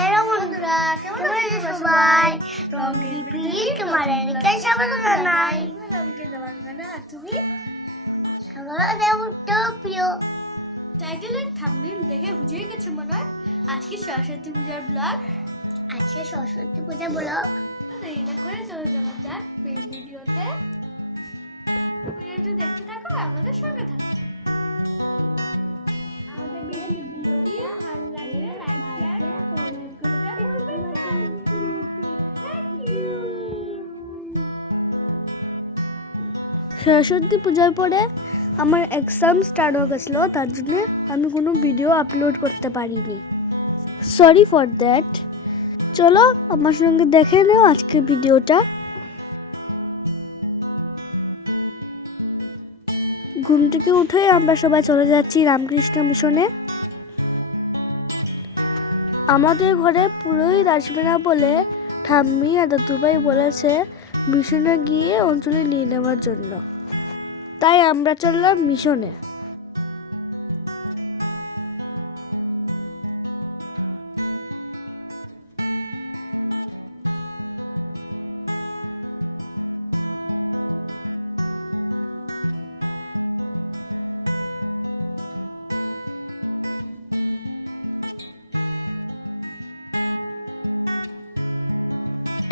Hello বন্ধুরা, কেমন আছো সবাই? রঙিন প্রীত কুমারেরকে স্বাগত জানাই। আমাকে দেওয়ার গানা আর তুমি আমার দেবতো প্রিয় টাইটেলের থাম্বনেল দেখে বুঝেই গেছো মনে হয় আজকে সরস্বতী পূজার ব্লগ। আজকে সরস্বতী পূজা ব্লগ। দেরি না করে চলে যাওয়া যাক মেন ভিডিওতে। ভিডিওটা দেখতে থাকো আর আমাদের সঙ্গে থাকো। আমাদের ভিডিওটি ভালো লাগলে লাইক শেয়ার কমেন্ট করতে ভুলবেন না। Thank you. সরস্বতী পূজার পরে আমার এক্সাম স্টার্ট হয়ে গেছিলো, তার জন্য আমি কোনো ভিডিও আপলোড করতে পারিনি। Sorry for that. চলো আমার সঙ্গে দেখে নাও আজকের ভিডিওটা। ঘুম থেকে উঠে আমরা সবাই চলে যাচ্ছি রামকৃষ্ণ মিশনে। আমাদের ঘরে পুরোহিত আসবে না বলে ঠাম্মি আর দাদুভাই বলেছে মিশনে গিয়ে অঞ্জলি নিয়ে নেওয়ার জন্য, তাই আমরা চললাম মিশনে।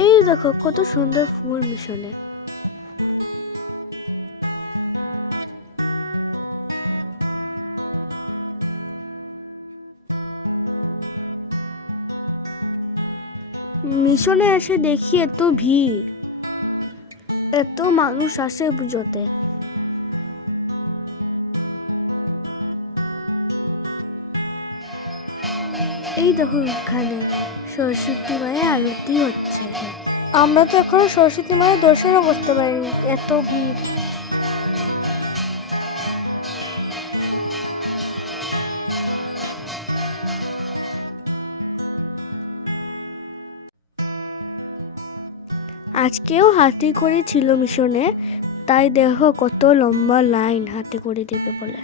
এই দেখো কত সুন্দর ফুল মিশনে। মিশনে এসে দেখি এত ভিড়, এত মানুষ আসে পুজোতে। এই দেখো এখানে সরস্বতী মায়ের আরতি হচ্ছে। আমরা তো এখনো সরস্বতী মায়ের দর্শনও করতে পারিনি, এত ভিড়। আজকেও হাতি করে ছিল মিশনে, তাই দেখো কত লম্বা লাইন হাতে করে দেবে বলে।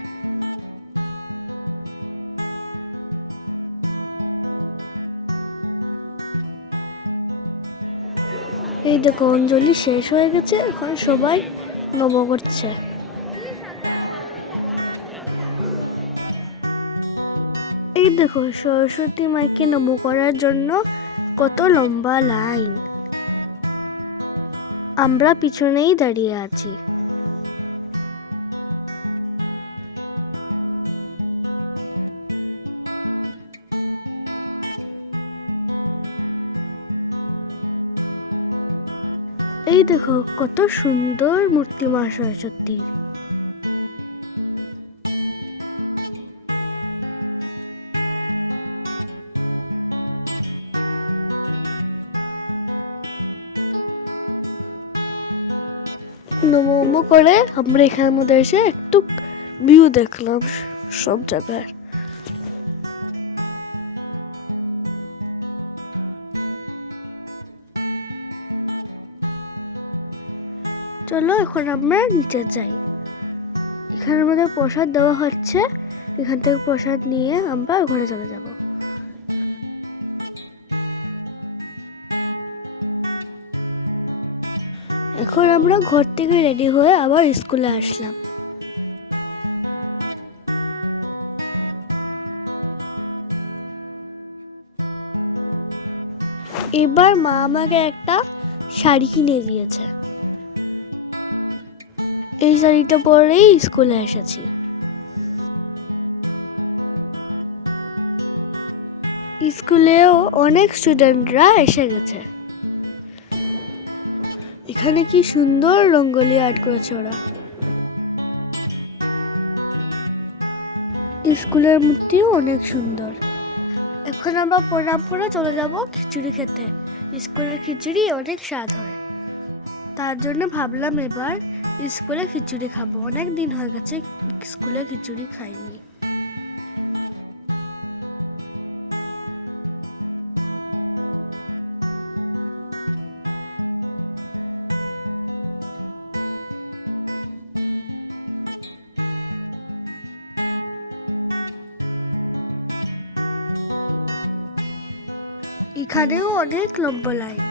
এই দেখো অঞ্জলি শেষ হয়ে গেছে, এখন সবাই নম করছে। এই দেখো সরস্বতী মাকে নম করার জন্য কত লম্বা লাইন। আমরা পিছনেই দাঁড়িয়ে আছি। এই দেখো কত সুন্দর মূর্তি মা সরস্বতীর। নমো করে আমরা এখানের মধ্যে এসে একটু ভিউ দেখলাম সব জায়গায়। চলো এখন আমরা নিচে যাই। এখানে আমাদের প্রসাদ দেওয়া হচ্ছে, এখান থেকে প্রসাদ নিয়ে আমরা ঘরে চলে যাব। এখন আমরা ঘর থেকে রেডি হয়ে আবার স্কুলে আসলাম। এবার মা আমাকে একটা শাড়ি কিনে দিয়েছে। এই শাড়িটা পরেই স্কুলে এসেছি। স্কুলেও অনেক স্টুডেন্টরা এসে গেছে। এখানে কি সুন্দর রঙ্গোলি আর্ট করেছে ওরা। স্কুলের মূর্তিও অনেক সুন্দর। এখন আমরা প্রণাম করে চলে যাব খিচুড়ি খেতে। স্কুলের খিচুড়ি অনেক স্বাদ হয়, তার জন্য ভাবলাম এবার স্কুলে খিচুড়ি খাবো। অনেক দিন হয়ে গেছে স্কুলে খিচুড়ি খাইনি। এখানেও অনেক লম্বা লাইন।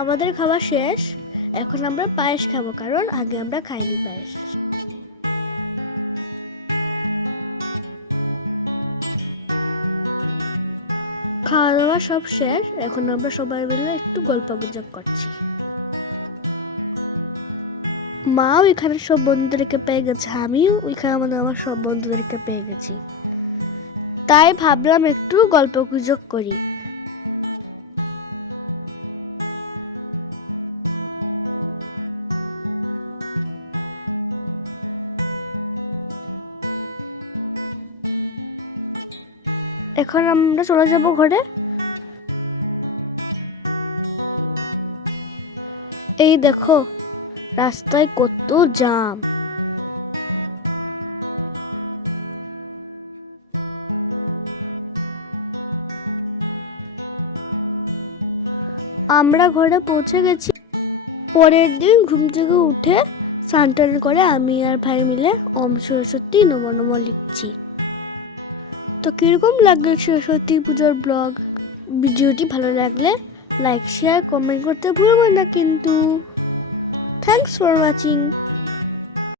আমাদের খাওয়া শেষ, এখন আমরা পায়েস খাবো, কারণ আগে আমরা খাইনি পায়েস। খাওয়া দাওয়া সব শেষ, এখন আমরা সবাই মিলে একটু গল্প গুজব করছি। মাও এখানে সব বন্ধুদেরকে পেয়ে গেছে, আমিও ওইখানে আমার সব বন্ধুদেরকে পেয়ে গেছি, তাই ভাবলাম একটু গল্প গুজব করি। এখন আমরা চলে যাব ঘরে। এই দেখো রাস্তায় কত জ্যাম। আমরা ঘরে পৌঁছে গেছি। পরের দিন ঘুম থেকে উঠে স্নান টান করে আমি আর ভাই মিলে ওম সরস্বতী নমঃ নমঃ লিখছি। তো কিরকম লাগলো সরস্বতী পুজোর ব্লগ? ভিডিওটি ভালো লাগলে লাইক শেয়ার কমেন্ট করতে ভুলবেন না কিন্তু। Thanks for watching.